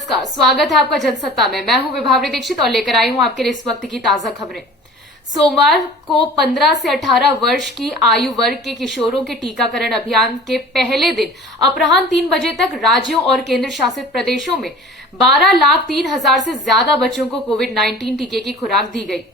नमस्कार, स्वागत है आपका जनसत्ता में। मैं हूं विभावरी दीक्षित और लेकर आई हूं आपके लिए इस वक्त की ताजा खबरें। सोमवार को 15 से 18 वर्ष की आयु वर्ग के किशोरों के टीकाकरण अभियान के पहले दिन अपराह्न 3 बजे तक राज्यों और केंद्र शासित प्रदेशों में 12,03,000 से ज्यादा बच्चों को कोविड-19 टीके की खुराक दी गई।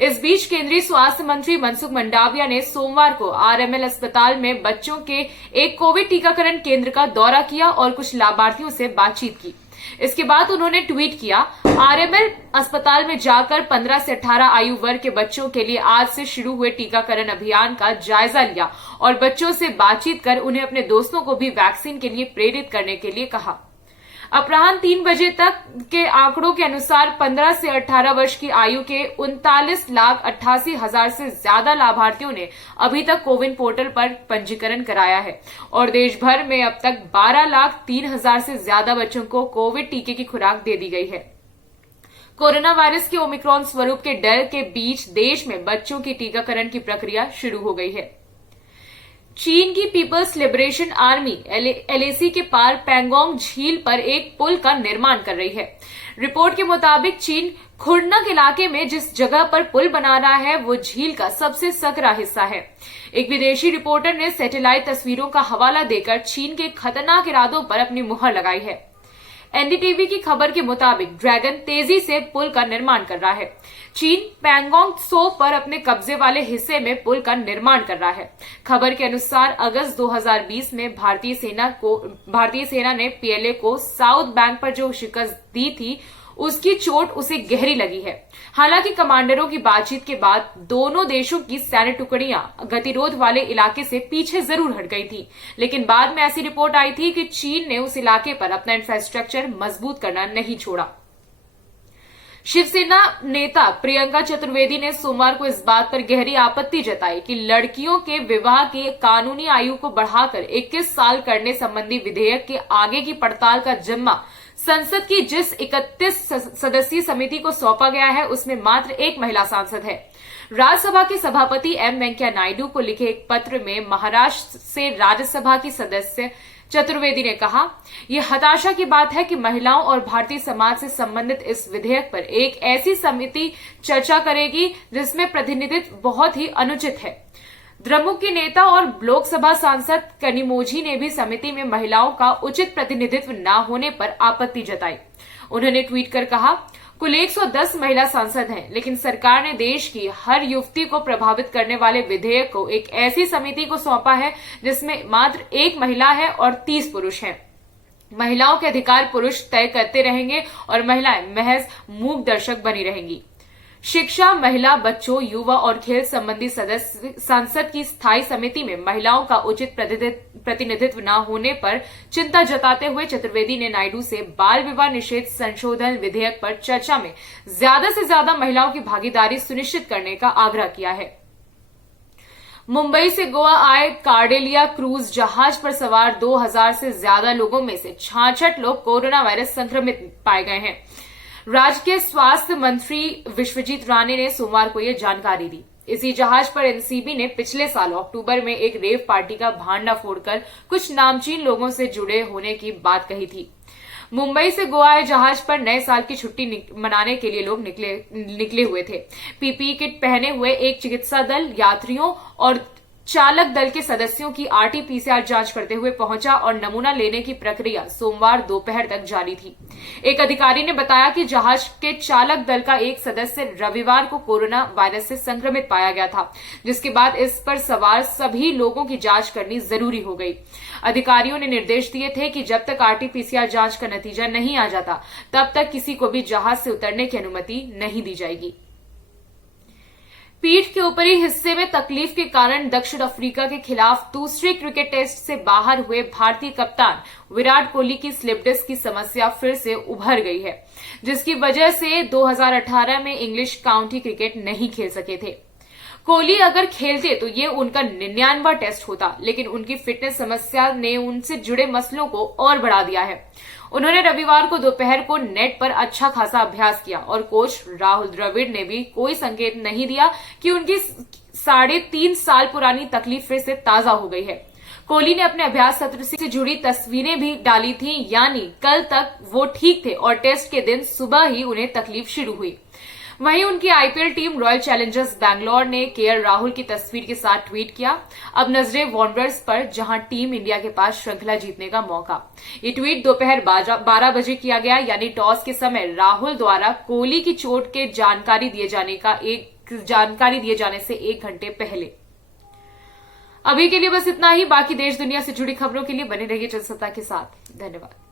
इस बीच केंद्रीय स्वास्थ्य मंत्री मनसुख मंडाविया ने सोमवार को आरएमएल अस्पताल में बच्चों के एक कोविड टीकाकरण केंद्र का दौरा किया और कुछ लाभार्थियों से बातचीत की। इसके बाद उन्होंने ट्वीट किया, आरएमएल अस्पताल में जाकर 15 से 18 आयु वर्ग के बच्चों के लिए आज से शुरू हुए टीकाकरण अभियान का जायजा लिया और बच्चों से बातचीत कर उन्हें अपने दोस्तों को भी वैक्सीन के लिए प्रेरित करने के लिए कहा। अपराह्न 3 बजे तक के आंकड़ों के अनुसार 15 से 18 वर्ष की आयु के 39,88,000 से ज्यादा लाभार्थियों ने अभी तक कोविन पोर्टल पर पंजीकरण कराया है और देश भर में अब तक 12,03,000 से ज्यादा बच्चों को कोविड टीके की खुराक दे दी गई है। कोरोना वायरस के ओमिक्रॉन स्वरूप के डर के बीच देश में बच्चों की टीकाकरण की प्रक्रिया शुरू हो गई है। चीन की पीपल्स लिबरेशन आर्मी एलएसी के पार पैंगोंग झील पर एक पुल का निर्माण कर रही है। रिपोर्ट के मुताबिक चीन खुर्नक इलाके में जिस जगह पर पुल बना रहा है वो झील का सबसे सकरा हिस्सा है। एक विदेशी रिपोर्टर ने सैटेलाइट तस्वीरों का हवाला देकर चीन के खतरनाक इरादों पर अपनी मुहर लगाई है। एनडीटीवी की खबर के मुताबिक ड्रैगन तेजी से पुल का निर्माण कर रहा है। चीन पैंगोंग त्सो पर अपने कब्जे वाले हिस्से में पुल का निर्माण कर रहा है। खबर के अनुसार अगस्त 2020 में भारतीय सेना ने पीएलए को साउथ बैंक पर जो शिकस्त दी थी उसकी चोट उसे गहरी लगी है। हालांकि कमांडरों की बातचीत के बाद दोनों देशों की सैन्य टुकड़ियां गतिरोध वाले इलाके से पीछे जरूर हट गई थी, लेकिन बाद में ऐसी रिपोर्ट आई थी कि चीन ने उस इलाके पर अपना इंफ्रास्ट्रक्चर मजबूत करना नहीं छोड़ा। शिवसेना नेता प्रियंका चतुर्वेदी ने सोमवार को इस बात पर गहरी आपत्ति जताई कि लड़कियों के विवाह की कानूनी आयु को बढ़ाकर 21 साल करने संबंधी विधेयक के आगे की पड़ताल का जिम्मा संसद की जिस 31 सदस्यीय समिति को सौंपा गया है उसमें मात्र एक महिला सांसद है। राज्यसभा के सभापति एम वेंकैया नायडू को लिखे एक पत्र में महाराष्ट्र से राज्यसभा की सदस्य चतुर्वेदी ने कहा, यह हताशा की बात है कि महिलाओं और भारतीय समाज से संबंधित इस विधेयक पर एक ऐसी समिति चर्चा करेगी जिसमें प्रतिनिधित्व बहुत ही अनुचित है। द्रमुक के नेता और लोकसभा सांसद कनिमोझी ने भी समिति में महिलाओं का उचित प्रतिनिधित्व न होने पर आपत्ति जताई। उन्होंने ट्वीट कर कहा, कुल 110 महिला सांसद हैं, लेकिन सरकार ने देश की हर युवती को प्रभावित करने वाले विधेयक को एक ऐसी समिति को सौंपा है जिसमें मात्र एक महिला है और 30 पुरुष हैं। महिलाओं के अधिकार पुरुष तय करते रहेंगे और महिलाएं महज मूक दर्शक बनी रहेंगी। शिक्षा, महिला, बच्चों, युवा और खेल संबंधी संसद की स्थायी समिति में महिलाओं का उचित प्रतिनिधित्व न होने पर चिंता जताते हुए चतुर्वेदी ने नायडू से बाल विवाह निषेध संशोधन विधेयक पर चर्चा में ज्यादा से ज्यादा महिलाओं की भागीदारी सुनिश्चित करने का आग्रह किया है। मुंबई से गोवा आए कार्डेलिया क्रूज जहाज पर सवार 2000 से ज्यादा लोगों में से 66 लोग कोरोना वायरस संक्रमित पाए गए हैं। राज्य के स्वास्थ्य मंत्री विश्वजीत राणे ने सोमवार को यह जानकारी दी। इसी जहाज पर एनसीबी ने पिछले साल अक्टूबर में एक रेव पार्टी का भांडा फोड़कर कुछ नामचीन लोगों से जुड़े होने की बात कही थी। मुंबई से गोवा आए जहाज पर नए साल की छुट्टी मनाने के लिए लोग निकले हुए थे। पीपीई किट पहने हुए एक चिकित्सा दल यात्रियों और चालक दल के सदस्यों की आरटीपीसीआर जांच करते हुए पहुंचा और नमूना लेने की प्रक्रिया सोमवार दोपहर तक जारी थी। एक अधिकारी ने बताया कि जहाज के चालक दल का एक सदस्य रविवार को कोरोना वायरस से संक्रमित पाया गया था, जिसके बाद इस पर सवार सभी लोगों की जांच करनी जरूरी हो गई। अधिकारियों ने निर्देश दिए थे कि जब तक आरटीपीसीआर जांच का नतीजा नहीं आ जाता तब तक किसी को भी जहाज से उतरने की अनुमति नहीं दी जाएगी। पीठ के ऊपरी हिस्से में तकलीफ के कारण दक्षिण अफ्रीका के खिलाफ दूसरे क्रिकेट टेस्ट से बाहर हुए भारतीय कप्तान विराट कोहली की स्लिप डिस्क की समस्या फिर से उभर गई है, जिसकी वजह से 2018 में इंग्लिश काउंटी क्रिकेट नहीं खेल सके थे। कोहली अगर खेलते तो ये उनका 99वां टेस्ट होता, लेकिन उनकी फिटनेस समस्या ने उनसे जुड़े मसलों को और बढ़ा दिया है। उन्होंने रविवार को दोपहर को नेट पर अच्छा खासा अभ्यास किया और कोच राहुल द्रविड़ ने भी कोई संकेत नहीं दिया कि उनकी 3.5 साल पुरानी तकलीफ फिर से ताजा हो गई है। कोहली ने अपने अभ्यास सत्र से जुड़ी तस्वीरें भी डाली थी, यानी कल तक वो ठीक थे और टेस्ट के दिन सुबह ही उन्हें तकलीफ शुरू हुई। वहीं उनकी IPL team royal Challengers Bangalore ने केएल राहुल की तस्वीर के साथ ट्वीट किया, अब नजरें वांडरर्स पर जहां टीम इंडिया के पास श्रृंखला जीतने का मौका। ये ट्वीट दोपहर 12 बजे किया गया, यानी टॉस के समय राहुल द्वारा कोहली की चोट के जानकारी दिए जाने से 1 घंटे पहले। अभी के लिए बस इतना ही। बाकी देश दुनिया से जुड़ी खबरों के लिए बने रहिए जनसत्ता के साथ। धन्यवाद।